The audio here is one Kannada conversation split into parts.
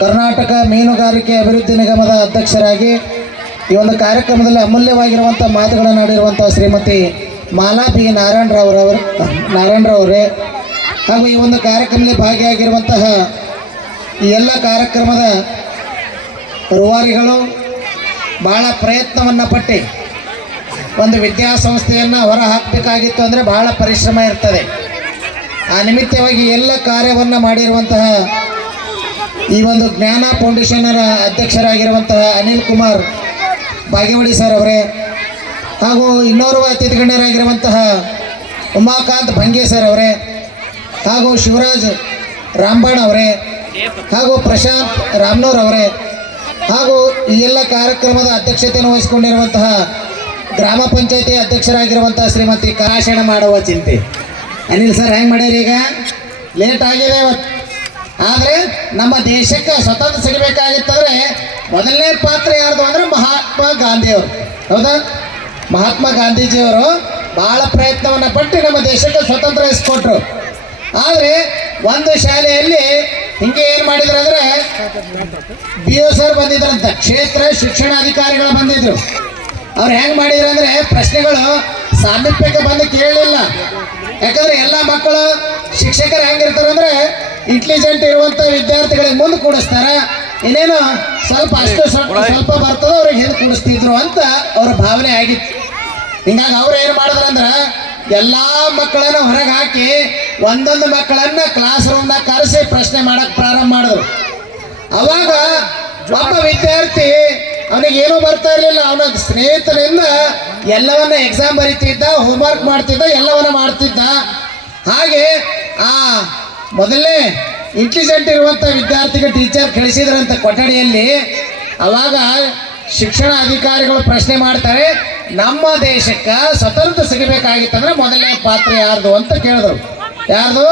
ಕರ್ನಾಟಕ ಮೀನುಗಾರಿಕೆ ಅಭಿವೃದ್ಧಿ ನಿಗಮದ ಅಧ್ಯಕ್ಷರಾಗಿ ಈ ಒಂದು ಕಾರ್ಯಕ್ರಮದಲ್ಲಿ ಅಮೂಲ್ಯವಾಗಿರುವಂಥ ಮಾತುಗಳನ್ನು ಆಡಿರುವಂಥ ಶ್ರೀಮತಿ ಮಾಲಾ ಬಿ ನಾರಾಯಣರವರೇ ಹಾಗೂ ಈ ಒಂದು ಕಾರ್ಯಕ್ರಮದಲ್ಲಿ ಭಾಗಿಯಾಗಿರುವಂತಹ ಈ ಎಲ್ಲ ಕಾರ್ಯಕ್ರಮದ ರೂವಾರಿಗಳು ಭಾಳ ಪ್ರಯತ್ನವನ್ನು ಪಟ್ಟು ಒಂದು ವಿದ್ಯಾಸಂಸ್ಥೆಯನ್ನು ಹೊರ ಹಾಕಬೇಕಾಗಿತ್ತು ಅಂದರೆ ಭಾಳ ಪರಿಶ್ರಮ ಇರ್ತದೆ. ಆ ನಿಮಿತ್ತವಾಗಿ ಎಲ್ಲ ಕಾರ್ಯವನ್ನು ಮಾಡಿರುವಂತಹ ಈ ಒಂದು ಜ್ಞಾನ ಫೌಂಡೇಶನ್ನರ ಅಧ್ಯಕ್ಷರಾಗಿರುವಂತಹ ಅನಿಲ್ ಕುಮಾರ್ ಬಾಗೇವಾಡಿ ಸರ್ ಅವರೇ ಹಾಗೂ ಇನ್ನೋರ್ವ ಅತಿಥಿ ಗಣ್ಯರಾಗಿರುವಂತಹ ಉಮಾಕಾಂತ್ ಭಂಗೆ ಸರ್ ಅವರೇ ಹಾಗೂ ಶಿವರಾಜ್ ರಾಂಬಾಣ್ ಅವರೇ ಹಾಗೂ ಪ್ರಶಾಂತ್ ರಾಮ್ನೂರ್ ಅವರೇ ಹಾಗೂ ಈ ಎಲ್ಲ ಕಾರ್ಯಕ್ರಮದ ಅಧ್ಯಕ್ಷತೆಯನ್ನು ವಹಿಸಿಕೊಂಡಿರುವಂತಹ ಗ್ರಾಮ ಪಂಚಾಯತಿ ಅಧ್ಯಕ್ಷರಾಗಿರುವಂತಹ ಶ್ರೀಮತಿ ಕಾಶಣ ಮಾಡುವ ಚಿಂತೆ ಅನಿಲ್ ಸರ್ ಹೆಂಗೆ ಮಾಡ್ಯಾರ. ಈಗ ಲೇಟ್ ಆಗಿದೆ ಇವತ್ತು, ಆದರೆ ನಮ್ಮ ದೇಶಕ್ಕೆ ಸ್ವತಂತ್ರ ಸಿಗಬೇಕಾಗಿತ್ತಂದರೆ ಮೊದಲನೇ ಪಾತ್ರ ಯಾರ್ದು ಅಂದರೆ ಮಹಾತ್ಮ ಗಾಂಧಿಯವರು. ಹೌದಾ? ಮಹಾತ್ಮ ಗಾಂಧೀಜಿಯವರು ಭಾಳ ಪ್ರಯತ್ನವನ್ನು ಪಟ್ಟು ನಮ್ಮ ದೇಶಕ್ಕೆ ಸ್ವತಂತ್ರ ಇಸ್ಕೊಟ್ರು. ಆದರೆ ಒಂದು ಶಾಲೆಯಲ್ಲಿ ಹಿಂಗೆ ಏನು ಮಾಡಿದ್ರು ಅಂದರೆ BO ಸರ್ ಬಂದಿದ್ರಂತ, ಕ್ಷೇತ್ರ ಶಿಕ್ಷಣಾಧಿಕಾರಿಗಳು ಬಂದಿದ್ರು. ಅವ್ರು ಹೆಂಗೆ ಮಾಡಿದ್ರು ಅಂದರೆ ಪ್ರಶ್ನೆಗಳು ಸಾಮೀಪ್ಯಕ್ಕೆ ಬಂದು ಕೇಳಲಿಲ್ಲ. ಯಾಕಂದರೆ ಎಲ್ಲ ಮಕ್ಕಳು ಶಿಕ್ಷಕರು ಹೆಂಗಿರ್ತಾರೆ ಅಂದರೆ ಇಂಟೆಲಿಜೆಂಟ್ ಇರುವಂಥ ವಿದ್ಯಾರ್ಥಿಗಳಿಗೆ ಮುಂದೆ ಕೂಡಿಸ್ತಾರೆ, ಇನ್ನೇನು ಸ್ವಲ್ಪ ಸ್ವಲ್ಪ ಬರ್ತದೋ ಅವ್ರಿಗೆ ಹಿಂದೆ ಕೂಡಿಸ್ತಿದ್ರು ಅಂತ ಅವ್ರ ಭಾವನೆ ಆಗಿತ್ತು. ಹಿಂಗಾಗಿ ಅವ್ರು ಏನು ಮಾಡಿದ್ರು ಅಂದ್ರೆ ಎಲ್ಲ ಮಕ್ಕಳನ್ನು ಹೊರಗೆ ಹಾಕಿ ಒಂದೊಂದು ಮಕ್ಕಳನ್ನು ಕ್ಲಾಸ್ ರೂಮ್ನಾಗ ಕರೆಸಿ ಪ್ರಶ್ನೆ ಮಾಡಕ್ಕೆ ಪ್ರಾರಂಭ ಮಾಡಿದ್ರು. ಅವಾಗ ಒಬ್ಬ ವಿದ್ಯಾರ್ಥಿ ಅವನಿಗೆ ಏನೂ ಬರ್ತಾ ಇರಲಿಲ್ಲ, ಅವನ ಸ್ನೇಹಿತರಿಂದ ಎಲ್ಲವನ್ನ ಎಕ್ಸಾಮ್ ಬರೀತಿದ್ದ, ಹೋಮ್ವರ್ಕ್ ಮಾಡ್ತಿದ್ದ, ಎಲ್ಲವನ್ನ ಮಾಡ್ತಿದ್ದ. ಹಾಗೆ ಆ ಮೊದಲನೇ ಇಂಟೆಲಿಜೆಂಟ್ ಇರುವಂಥ ವಿದ್ಯಾರ್ಥಿಗೆ ಟೀಚರ್ ಕಳಿಸಿದ್ರಂತ ಕೊಠಡಿಯಲ್ಲಿ. ಅವಾಗ ಶಿಕ್ಷಣ ಅಧಿಕಾರಿಗಳು ಪ್ರಶ್ನೆ ಮಾಡ್ತಾರೆ, ನಮ್ಮ ದೇಶಕ್ಕೆ ಸ್ವತಂತ್ರ ಸಿಗಬೇಕಾಗಿತ್ತಂದ್ರೆ ಮೊದಲನೇ ಪಾತ್ರ ಯಾರ್ದು ಅಂತ ಕೇಳಿದ್ರು. ಯಾರ್ದು?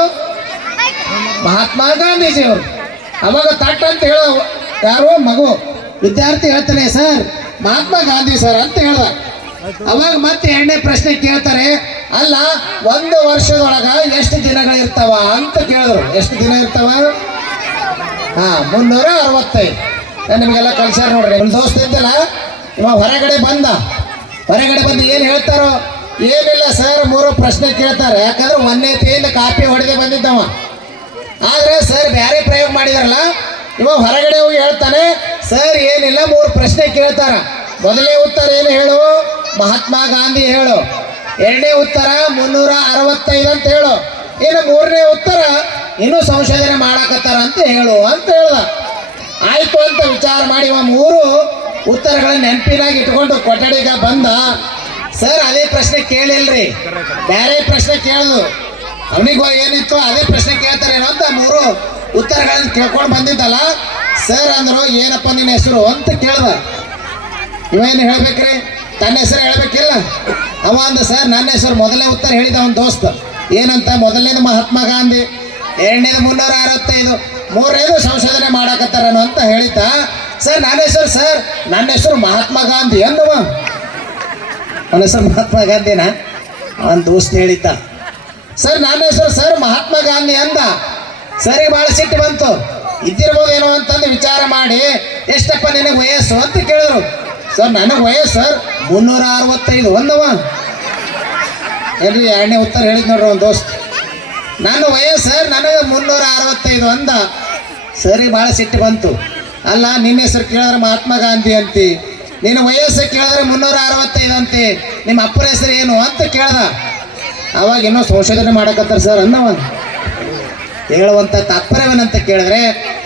ಮಹಾತ್ಮ ಗಾಂಧೀಜಿಯವರು. ಅವಾಗ ತಟ್ ಅಂತ ಹೇಳೋ ಯಾರು ಮಗು ವಿದ್ಯಾರ್ಥಿ ಹೇಳ್ತಾನೆ, ಸರ್ ಮಹಾತ್ಮ ಗಾಂಧಿ ಸರ್ ಅಂತ ಹೇಳ್ದ. ಅವಾಗ ಮತ್ತೆ ಎರಡನೇ ಪ್ರಶ್ನೆ ಕೇಳ್ತಾರೆ, ಅಲ್ಲ ಒಂದು ವರ್ಷದೊಳಗೆ ಎಷ್ಟು ದಿನಗಳಿರ್ತಾವ ಅಂತ ಕೇಳಿದ್ರು. ಎಷ್ಟು ದಿನ ಇರ್ತಾವ? 365. ನಿಮಗೆಲ್ಲ ಕಲ್ಸ್ಯಾರ ನೋಡ್ರಿ. ನಿಮ್ಮ ದೋಸ್ತ ಇದ್ದಲ್ಲ ಇವಾಗ ಹೊರಗಡೆ ಬಂದು ಏನು ಹೇಳ್ತಾರೋ, ಏನಿಲ್ಲ ಸರ್ 3 ಪ್ರಶ್ನೆ ಕೇಳ್ತಾರೆ. ಯಾಕಂದ್ರೆ ಒಂದೇ ತೇಯಿಂದ ಕಾಪಿ ಹೊಡೆದೇ ಬಂದಿದ್ದವ. ಆದರೆ ಸರ್ ಬೇರೆ ಪ್ರಯೋಗ ಮಾಡಿದಾರಲ್ಲ, ಇವಾಗ ಹೊರಗಡೆ ಹೋಗಿ ಹೇಳ್ತಾನೆ, ಸರ್ ಏನಿಲ್ಲ 3 ಪ್ರಶ್ನೆ ಕೇಳ್ತಾರ. ಮೊದಲನೇ ಉತ್ತರ ಏನು ಹೇಳು? ಮಹಾತ್ಮ ಗಾಂಧಿ ಹೇಳು. ಎರಡನೇ ಉತ್ತರ 365 ಅಂತ ಹೇಳು. ಇನ್ನು ಮೂರನೇ ಉತ್ತರ ಇನ್ನೂ ಸಂಶೋಧನೆ ಮಾಡಾಕತ್ತಾರ ಅಂತ ಹೇಳು ಅಂತ ಹೇಳ್ದ. ಆಯ್ತು ಅಂತ ವಿಚಾರ ಮಾಡಿ 3 ಉತ್ತರಗಳನ್ನ ನೆನಪಿನಾಗಿ ಇಟ್ಕೊಂಡು ಕೊಠಡಿಗೆ ಬಂದ. ಸರ್ ಅದೇ ಪ್ರಶ್ನೆ ಕೇಳಿಲ್ರಿ, ಬೇರೆ ಪ್ರಶ್ನೆ ಕೇಳಿದ್ರು. ಅವನಿಗೂ ಏನಿತ್ತು ಅದೇ ಪ್ರಶ್ನೆ ಕೇಳ್ತಾರೇನೋ ಅಂತ 3 ಉತ್ತರಗಳನ್ನು ಕೇಳ್ಕೊಂಡು ಬಂದಿದ್ದಲ್ಲ. ಸರ್ ಅಂದರು, ಏನಪ್ಪ ನಿನ್ನ ಹೆಸರು ಅಂತ ಕೇಳ್ದ. ಇವೇನು ಹೇಳ್ಬೇಕ್ರಿ? ತನ್ನ ಹೆಸರು ಹೇಳ್ಬೇಕಿಲ್ಲ. ಅವ ಅಂದ, ಸರ್ ನನ್ನ ಹೆಸರು. ಮೊದಲನೇ ಉತ್ತರ ಹೇಳಿದ ಅವನ ದೋಸ್ತ ಏನಂತ, ಮೊದಲನೇದು ಮಹಾತ್ಮ ಗಾಂಧಿ, ಎರಡನೇದು 365, ಮೂರನೇದು ಸಂಶೋಧನೆ ಮಾಡಾಕತ್ತಾರನು ಅಂತ ಹೇಳಿದ್ದ. ಸರ್ ನನ್ನ ಹೆಸರು, ಸರ್ ನನ್ನ ಹೆಸರು ಮಹಾತ್ಮ ಗಾಂಧಿ ಅಂದವ. ಅವನ ಹೆಸರು ಮಹಾತ್ಮ ಗಾಂಧಿನ ಅವನ ದೋಸ್ತ ಹೇಳಿದ್ದ. ಸರ್ ನನ್ನ ಹೆಸರು ಸರ್ ಮಹಾತ್ಮ ಗಾಂಧಿ ಅಂದ. ಸರಿ ಭಾಳ ಸಿಟ್ಟು ಬಂತು. ಇದ್ದಿರ್ಬೋದೇನೋ ಅಂತಂದು ವಿಚಾರ ಮಾಡಿ, ಎಷ್ಟಪ್ಪ ನಿನಗೆ ವಯಸ್ಸು ಅಂತ ಕೇಳಿದ್ರು. ಸರ್ ನನಗೆ ವಯಸ್ಸು ಸರ್ 365 ಒಂದವ. ಏನ್ರಿ ಎರಡನೇ ಉತ್ತರ ಹೇಳಿದ್ ನೋಡ್ರಿ ಒಂದು ದೋಸ್ತ್. ನನ್ನ ವಯಸ್ಸು ಸರ್ ನನಗೆ 365 ಅಂದ. ಸರಿ ಭಾಳ ಸಿಟ್ಟು ಬಂತು. ಅಲ್ಲ ನಿನ್ನ ಹೆಸರು ಕೇಳಿದ್ರೆ ಮಹಾತ್ಮ ಗಾಂಧಿ ಅಂತಿ, ನಿನ್ನ ವಯಸ್ಸು ಕೇಳಿದ್ರೆ 365 ಅಂತಿ, ನಿಮ್ಮ ಅಪ್ಪರ ಹೆಸರು ಏನು ಅಂತ ಕೇಳ್ದ. ಅವಾಗ ಇನ್ನೂ ಸಂಶೋಧನೆ ಮಾಡಕತ್ತಾರೆ ಸರ್ ಅನ್ನವ. ಹೇಳುವಂಥ ತಾತ್ಪರ್ಯವನ್ನಂತ ಕೇಳಿದ್ರೆ,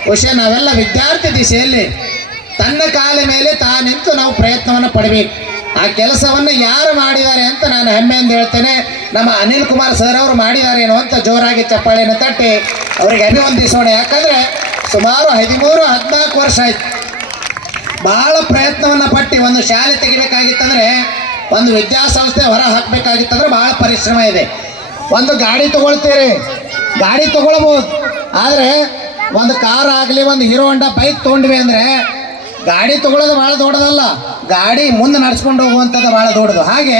ಬಹುಶಃ ನಾವೆಲ್ಲ ವಿದ್ಯಾರ್ಥಿ ದಿಶೆಯಲ್ಲಿ ತನ್ನ ಕಾಲ ಮೇಲೆ ನಿಂತು ನಾವು ಪ್ರಯತ್ನವನ್ನು ಪಡಬೇಕು. ಆ ಕೆಲಸವನ್ನು ಯಾರು ಮಾಡಿದ್ದಾರೆ ಅಂತ ನಾನು ಹೆಮ್ಮೆಯಿಂದ ಹೇಳ್ತೇನೆ. ನಮ್ಮ ಅನಿಲ್ ಕುಮಾರ್ ಸರ್ ಅವರು ಮಾಡಿದಾರೇನೋ ಅಂತ ಜೋರಾಗಿ ಚಪ್ಪಾಳೆಯನ್ನು ತಟ್ಟಿ ಅವರಿಗೆ ಅಭಿವಂದಿಸೋಣ. ಯಾಕಂದರೆ ಸುಮಾರು 13-14 ವರ್ಷ ಆಯ್ತು ಭಾಳ ಪ್ರಯತ್ನವನ್ನು ಪಟ್ಟು ಒಂದು ಶಾಲೆ ತೆಗಿಬೇಕಾಗಿತ್ತಂದರೆ, ಒಂದು ವಿದ್ಯಾಸಂಸ್ಥೆ ಹೊರ ಹಾಕಬೇಕಾಗಿತ್ತಂದ್ರೆ ಭಾಳ ಪರಿಶ್ರಮ ಇದೆ. ಒಂದು ಗಾಡಿ ತೊಗೊಳ್ತೀರಿ, ಗಾಡಿ ತೊಗೊಳ್ಬೋದು, ಆದರೆ ಒಂದು ಕಾರ್ ಆಗಲಿ ಒಂದು ಹೀರೋ ಹೊಂಡಾ ಬೈಕ್ ತೊಗೊಂಡ್ವಿ ಅಂದರೆ ಗಾಡಿ ತೊಗೊಳ್ಳೋದು ಭಾಳ ದೊಡ್ಡದಲ್ಲ, ಗಾಡಿ ಮುಂದೆ ನಡ್ಸ್ಕೊಂಡು ಹೋಗುವಂಥದ್ದು ಭಾಳ ದೊಡ್ಡದು. ಹಾಗೆ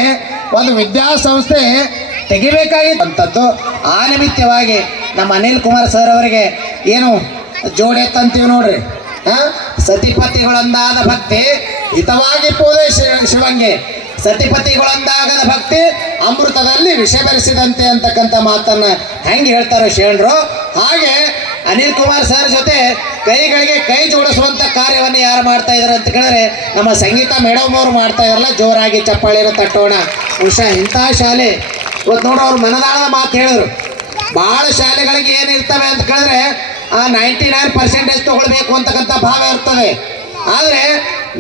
ಒಂದು ವಿದ್ಯಾಸಂಸ್ಥೆ ತೆಗಿಬೇಕಾಗಿತ್ತಂಥದ್ದು. ಆ ನಿಮಿತ್ತವಾಗಿ ನಮ್ಮ ಅನಿಲ್ ಕುಮಾರ್ ಸರ್ ಅವರಿಗೆ ಏನು ಜೋಡೆತ್ತಂತೀವಿ ನೋಡ್ರಿ, ಸತಿಪತಿಗಳೊಂದಾದ ಭಕ್ತಿ ಹಿತವಾಗಿ ಪೂಜೆ ಶಿವಂಗೆ, ಸತಿಪತಿಗಳೊಂದಾಗದ ಭಕ್ತಿ ಅಮೃತದಲ್ಲಿ ವಿಷ ಬೆರೆಸಿದಂತೆ ಅಂತಕ್ಕಂಥ ಮಾತನ್ನ ಹೆಂಗೆ ಹೇಳ್ತಾರೋ ಶರಣರು. ಹಾಗೆ ಅನಿಲ್ ಕುಮಾರ್ ಸರ್ ಜೊತೆ ಕೈಗಳಿಗೆ ಕೈ ಜೋಡಿಸುವಂತ ಕಾರ್ಯವನ್ನು ಯಾರು ಮಾಡ್ತಾ ಇದಾರೆ ಅಂತ ಕೇಳಿದ್ರೆ ನಮ್ಮ ಸಂಗೀತ ಮೇಡಮ್ ಅವರು ಮಾಡ್ತಾ ಇದಾರಲ್ಲ. ಜೋರಾಗಿ ಚಪ್ಪಾಳಿನ ತಟ್ಟೋಣ. ಬಹುಶಃ ಇಂಥ ಶಾಲೆ ಇವತ್ತು ನೋಡು ಅವ್ರು ಮನದಾಳದ ಮಾತು ಹೇಳಿದ್ರು. ಭಾಳ ಶಾಲೆಗಳಿಗೆ ಏನಿರ್ತವೆ ಅಂತ ಕೇಳಿದ್ರೆ 99% ತಗೊಳ್ಬೇಕು ಅಂತಕ್ಕಂಥ ಭಾವ ಇರ್ತದೆ. ಆದರೆ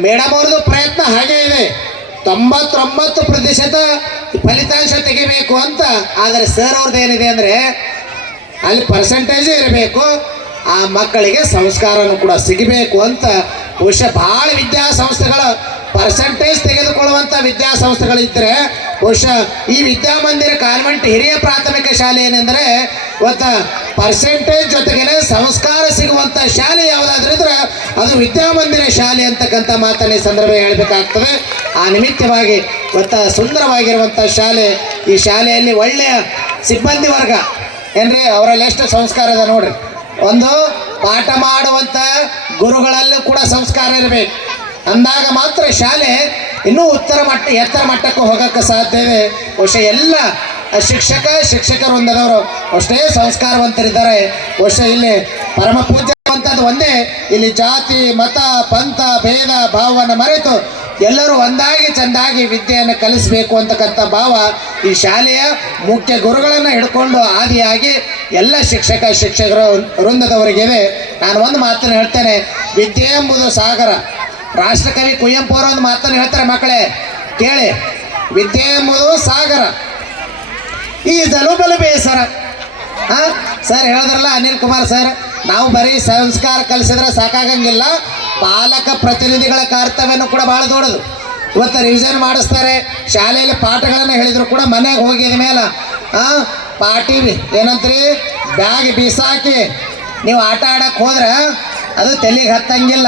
ಮೇಡಮ್ ಅವ್ರದ್ದು ಪ್ರಯತ್ನ ಹಾಗೇ ಇದೆ, 99% ಫಲಿತಾಂಶ ತೆಗಿಬೇಕು ಅಂತ. ಆದರೆ ಸರ್ ಅವ್ರದ್ದು ಏನಿದೆ ಅಂದರೆ ಅಲ್ಲಿ ಪರ್ಸೆಂಟೇಜು ಇರಬೇಕು, ಆ ಮಕ್ಕಳಿಗೆ ಸಂಸ್ಕಾರನೂ ಕೂಡ ಸಿಗಬೇಕು ಅಂತ. ಬಹುಶಃ ಭಾಳ ವಿದ್ಯಾಸಂಸ್ಥೆಗಳು ಪರ್ಸೆಂಟೇಜ್ ತೆಗೆದುಕೊಳ್ಳುವಂಥ ವಿದ್ಯಾಸಂಸ್ಥೆಗಳಿದ್ದರೆ ಬಹುಶಃ ಈ ವಿದ್ಯಾಮಂದಿರ ಕಾನ್ವೆಂಟ್ ಹಿರಿಯ ಪ್ರಾಥಮಿಕ ಶಾಲೆ ಏನೆಂದರೆ ಇವತ್ತು ಪರ್ಸೆಂಟೇಜ್ ಜೊತೆಗೇನೆ ಸಂಸ್ಕಾರ ಸಿಗುವಂಥ ಶಾಲೆ ಯಾವುದಾದ್ರೂ ಇದ್ರೆ ಅದು ವಿದ್ಯಾಮಂದಿರ ಶಾಲೆ ಅಂತಕ್ಕಂಥ ಮಾತನ್ನು ಈ ಸಂದರ್ಭ ಹೇಳಬೇಕಾಗ್ತದೆ. ಆ ನಿಮಿತ್ತವಾಗಿ ಇವತ್ತು ಸುಂದರವಾಗಿರುವಂಥ ಶಾಲೆ. ಈ ಶಾಲೆಯಲ್ಲಿ ಒಳ್ಳೆಯ ಸಿಬ್ಬಂದಿ ವರ್ಗ ಏನ್ರಿ, ಅವರಲ್ಲಿ ಎಷ್ಟು ಸಂಸ್ಕಾರ ಇದೆ ನೋಡ್ರಿ. ಒಂದು ಪಾಠ ಮಾಡುವಂಥ ಗುರುಗಳಲ್ಲೂ ಕೂಡ ಸಂಸ್ಕಾರ ಇರಬೇಕು. ಅಂದಾಗ ಮಾತ್ರ ಶಾಲೆ ಇನ್ನೂ ಎತ್ತರ ಮಟ್ಟಕ್ಕೆ ಹೋಗೋಕ್ಕೆ ಸಾಧ್ಯ ಇದೆ. ಬಹುಶಃ ಎಲ್ಲ ಶಿಕ್ಷಕ ವೃಂದದವರು ಅಷ್ಟೇ ಸಂಸ್ಕಾರವಂತರಿದ್ದಾರೆ. ಬಹುಶಃ ಇಲ್ಲಿ ಪರಮ ಪೂಜ್ಯ ಅಂತದ್ದು ಒಂದೇ, ಇಲ್ಲಿ ಜಾತಿ ಮತ ಪಂಥ ಭೇದ ಭಾವವನ್ನು ಮರೆತು ಎಲ್ಲರೂ ಒಂದಾಗಿ ಚೆಂದಾಗಿ ವಿದ್ಯೆಯನ್ನು ಕಲಿಸಬೇಕು ಅಂತಕ್ಕಂಥ ಭಾವ ಈ ಶಾಲೆಯ ಮುಖ್ಯ ಗುರುಗಳನ್ನು ಹಿಡ್ಕೊಂಡು ಆದಿಯಾಗಿ ಎಲ್ಲ ಶಿಕ್ಷಕರ ವೃಂದದವರಿಗಿದೆ. ನಾನು ಒಂದು ಮಾತನ್ನು ಹೇಳ್ತೇನೆ, ವಿದ್ಯೆ ಎಂಬುದು ಸಾಗರ. ರಾಷ್ಟ್ರಕವಿ ಕುವೆಂಪು ಅವರು ಒಂದು ಮಾತನ್ನು ಹೇಳ್ತಾರೆ, ಮಕ್ಕಳೇ ಕೇಳಿ. ವಿದ್ಯೆ ಎಂಬುದು ಸಾಗರ, ಈ ಬಲು ಬೇಸರ. ಸರ್ ಹೇಳಿದ್ರಲ್ಲ ಅನಿಲ್ ಕುಮಾರ್ ಸರ್, ನಾವು ಬರೀ ಸಂಸ್ಕಾರ ಕಲಿಸಿದ್ರೆ ಸಾಕಾಗಂಗಿಲ್ಲ, ಪಾಲಕ ಪ್ರತಿನಿಧಿಗಳ ಕರ್ತವ್ಯನೂ ಕೂಡ ಭಾಳ ದೊಡ್ಡದು. ಇವತ್ತು ರಿವಿಷನ್ ಮಾಡಿಸ್ತಾರೆ, ಶಾಲೆಯಲ್ಲಿ ಪಾಠಗಳನ್ನು ಹೇಳಿದ್ರು ಕೂಡ ಮನೆಗೆ ಹೋಗಿದ ಮೇಲೆ ಪಾಟಿ ಏನಂತ್ರಿ ಬ್ಯಾಗ್ ಬೀಸಾಕಿ ನೀವು ಆಟ ಆಡಕ್ಕೆ ಹೋದ್ರೆ ಅದು ತಲೆಗೆ ಹತ್ತಂಗಿಲ್ಲ.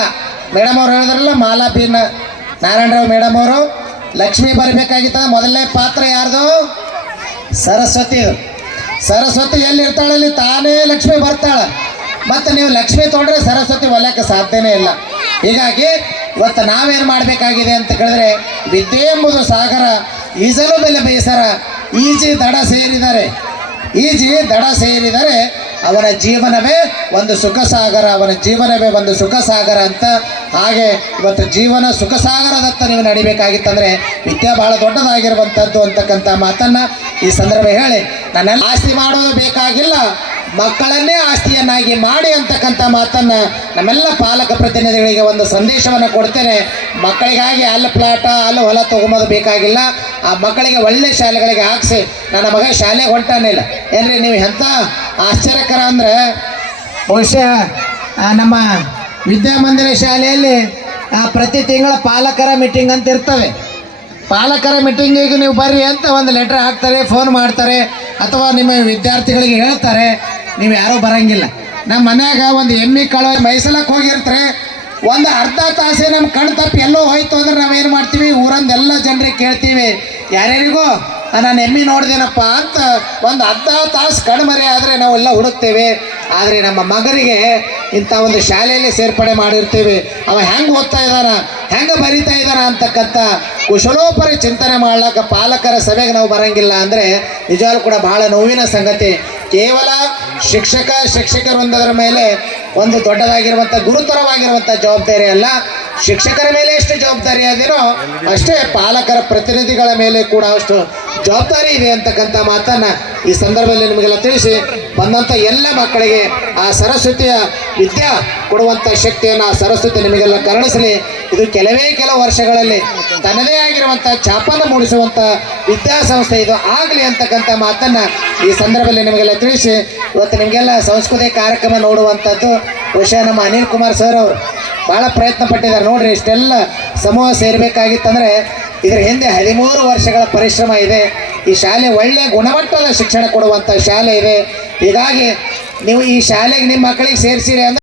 ಮೇಡಮ್ ಅವ್ರು ಹೇಳಿದ್ರಲ್ಲ, ಮಾಲಾ ಬಿ ನಾರಾಯಣರಾವ್ ಮೇಡಮ್ ಅವರು, ಲಕ್ಷ್ಮಿ ಬರಬೇಕಾಗಿತ್ತ ಮೊದಲನೇ ಪಾತ್ರ ಯಾರ್ದು? ಸರಸ್ವತಿದು. ಸರಸ್ವತಿ ಎಲ್ಲಿ ಇರ್ತಾಳಲ್ಲಿ ತಾನೇ ಲಕ್ಷ್ಮಿ ಬರ್ತಾಳೆ. ಮತ್ತು ನೀವು ಲಕ್ಷ್ಮಿ ತೊಗೊಂಡ್ರೆ ಸರಸ್ವತಿ ಒಲೆಕ್ಕೆ ಸಾಧ್ಯನೇ ಇಲ್ಲ. ಹೀಗಾಗಿ ಇವತ್ತು ನಾವೇನು ಮಾಡಬೇಕಾಗಿದೆ ಅಂತ ಕೇಳಿದ್ರೆ, ವಿದ್ಯೆ ಎಂಬುದು ಸಾಗರ, ಈಜಲು ಬೆಲೆ ಬೇಸರ. ಈಜಿ ದಡ ಸೇರಿದರೆ ಅವನ ಜೀವನವೇ ಒಂದು ಸುಖ ಸಾಗರ ಅಂತ. ಹಾಗೆ ಇವತ್ತು ಜೀವನ ಸುಖ ಸಾಗರದತ್ತ ನೀವು ನಡಿಬೇಕಾಗಿತ್ತಂದರೆ ವಿದ್ಯೆ ಭಾಳ ದೊಡ್ಡದಾಗಿರುವಂಥದ್ದು ಅಂತಕ್ಕಂಥ ಮಾತನ್ನು ಈ ಸಂದರ್ಭ ಹೇಳಿ, ನನ್ನೆಲ್ಲ ಆಸ್ತಿ ಮಾಡೋದು ಬೇಕಾಗಿಲ್ಲ, ಮಕ್ಕಳನ್ನೇ ಆಸ್ತಿಯನ್ನಾಗಿ ಮಾಡಿ ಅಂತಕ್ಕಂಥ ಮಾತನ್ನು ನಮ್ಮೆಲ್ಲ ಪಾಲಕ ಪ್ರತಿನಿಧಿಗಳಿಗೆ ಒಂದು ಸಂದೇಶವನ್ನು ಕೊಡ್ತೇನೆ. ಮಕ್ಕಳಿಗಾಗಿ ಅಲ್ಲಿ ಪ್ಲಾಟ ಅಲ್ಲಿ ಹೊಲ ತೊಗೊಂಬೋದು ಬೇಕಾಗಿಲ್ಲ, ಆ ಮಕ್ಕಳಿಗೆ ಒಳ್ಳೆ ಶಾಲೆಗಳಿಗೆ ಹಾಕಿಸಿ. ನನ್ನ ಮಗ ಶಾಲೆಗೆ ಹೊಂಟಾನೇ ಇಲ್ಲ ಏನ್ರಿ, ನೀವು ಎಂಥ ಆಶ್ಚರ್ಯಕರ ಅಂದರೆ, ಬಹುಶಃ ನಮ್ಮ ವಿದ್ಯಾಮಂದಿರ ಶಾಲೆಯಲ್ಲಿ ಪ್ರತಿ ತಿಂಗಳ ಪಾಲಕರ ಮೀಟಿಂಗ್ ಅಂತ ಇರ್ತವೆ. ಪಾಲಕರ ಮೀಟಿಂಗಿಗೆ ನೀವು ಬರ್ರಿ ಅಂತ ಒಂದು ಲೆಟ್ರ್ ಹಾಕ್ತಾರೆ, ಫೋನ್ ಮಾಡ್ತಾರೆ, ಅಥವಾ ನಿಮ್ಮ ವಿದ್ಯಾರ್ಥಿಗಳಿಗೆ ಹೇಳ್ತಾರೆ. ನೀವು ಯಾರೂ ಬರೋಂಗಿಲ್ಲ. ನಮ್ಮ ಮನ್ಯಾಗ ಒಂದು ಎಮ್ಮೆ ಕಾಳು ಮೈಸಲಕ್ಕೆ ಹೋಗಿರ್ತಾರೆ, ಒಂದು ಅರ್ಧ ತಾಸೆ ನಮ್ಮ ಕಣ್ಣು ತಪ್ಪಿ ಎಲ್ಲೋ ಹೋಯ್ತು ಅಂದ್ರೆ ನಾವೇನು ಮಾಡ್ತೀವಿ, ಊರಂದೆಲ್ಲ ಜನರಿಗೆ ಕೇಳ್ತೀವಿ, ಯಾರ್ಯಾರಿಗೂ ನಾನು ಎಮ್ಮೆ ನೋಡಿದೇನಪ್ಪ ಅಂತ ಒಂದು ಅರ್ಧ ತಾಸು ಕಣ್ಮರೆ ಆದರೆ ನಾವೆಲ್ಲ ಹುಡುಕ್ತೇವೆ. ಆದರೆ ನಮ್ಮ ಮಗನಿಗೆ ಇಂಥ ಒಂದು ಶಾಲೆಯಲ್ಲಿ ಸೇರ್ಪಡೆ ಮಾಡಿರ್ತೀವಿ, ಅವ ಹೆಂಗೆ ಓದ್ತಾ ಇದ್ದಾನ, ಹೆಂಗೆ ಬರಿತಾ ಇದ್ದಾನ ಅಂತಕ್ಕಂಥ ಕುಶಲೋಪರಿ ಚಿಂತನೆ ಮಾಡ್ಲಿಕ್ಕೆ ಪಾಲಕರ ಸಭೆಗೆ ನಾವು ಬರೋಂಗಿಲ್ಲ ಅಂದರೆ ನಿಜವಾಗ್ಲೂ ಕೂಡ ಭಾಳ ನೋವಿನ ಸಂಗತಿ. ಕೇವಲ ಶಿಕ್ಷಕ ವೃಂದದ ಮೇಲೆ ಒಂದು ದೊಡ್ಡದಾಗಿರುವಂಥ ಗುರುತರವಾಗಿರುವಂಥ ಜವಾಬ್ದಾರಿ ಅಲ್ಲ, ಶಿಕ್ಷಕರ ಮೇಲೆ ಎಷ್ಟು ಜವಾಬ್ದಾರಿ ಅದೇನೋ ಅಷ್ಟೇ ಪಾಲಕರ ಪ್ರತಿನಿಧಿಗಳ ಮೇಲೆ ಕೂಡ ಅಷ್ಟು ಜವಾಬ್ದಾರಿ ಇದೆ ಅಂತಕ್ಕಂಥ ಮಾತನ್ನು ಈ ಸಂದರ್ಭದಲ್ಲಿ ನಿಮಗೆಲ್ಲ ತಿಳಿಸಿ, ಬಂದಂಥ ಎಲ್ಲ ಮಕ್ಕಳಿಗೆ ಆ ಸರಸ್ವತಿಯ ವಿದ್ಯಾ ಕೊಡುವಂಥ ಶಕ್ತಿಯನ್ನು ಆ ಸರಸ್ವತಿ ನಿಮಗೆಲ್ಲ ಕರುಣಿಸಲಿ. ಇದು ಕೆಲವು ವರ್ಷಗಳಲ್ಲಿ ತನ್ನದೇ ಆಗಿರುವಂಥ ಛಾಪನ್ನು ಮೂಡಿಸುವಂಥ ವಿದ್ಯಾಸಂಸ್ಥೆ ಇದು ಆಗಲಿ ಅಂತಕ್ಕಂಥ ಮಾತನ್ನು ಈ ಸಂದರ್ಭದಲ್ಲಿ ನಿಮಗೆಲ್ಲ ತಿಳಿಸಿ, ಇವತ್ತು ನಿಮಗೆಲ್ಲ ಸಂಸ್ಕೃತಿ ಕಾರ್ಯಕ್ರಮ ನೋಡುವಂಥದ್ದು ಬಹುಶಃ ನಮ್ಮ ಅನಿಲ್ ಕುಮಾರ್ ಸರ್ ಅವರು ಭಾಳ ಪ್ರಯತ್ನ ಪಟ್ಟಿದ್ದಾರೆ. ನೋಡ್ರಿ, ಇಷ್ಟೆಲ್ಲ ಸಮೂಹ ಸೇರಬೇಕಾಗಿತ್ತಂದರೆ ಇದರ ಹಿಂದೆ 13 ವರ್ಷಗಳ ಪರಿಶ್ರಮ ಇದೆ. ಈ ಶಾಲೆ ಒಳ್ಳೆಯ ಗುಣಮಟ್ಟದ ಶಿಕ್ಷಣ ಕೊಡುವಂಥ ಶಾಲೆ ಇದೆ. ಹೀಗಾಗಿ ನೀವು ಈ ಶಾಲೆಗೆ ನಿಮ್ಮ ಮಕ್ಕಳಿಗೆ ಸೇರಿಸಿರಿ ಅಂದರೆ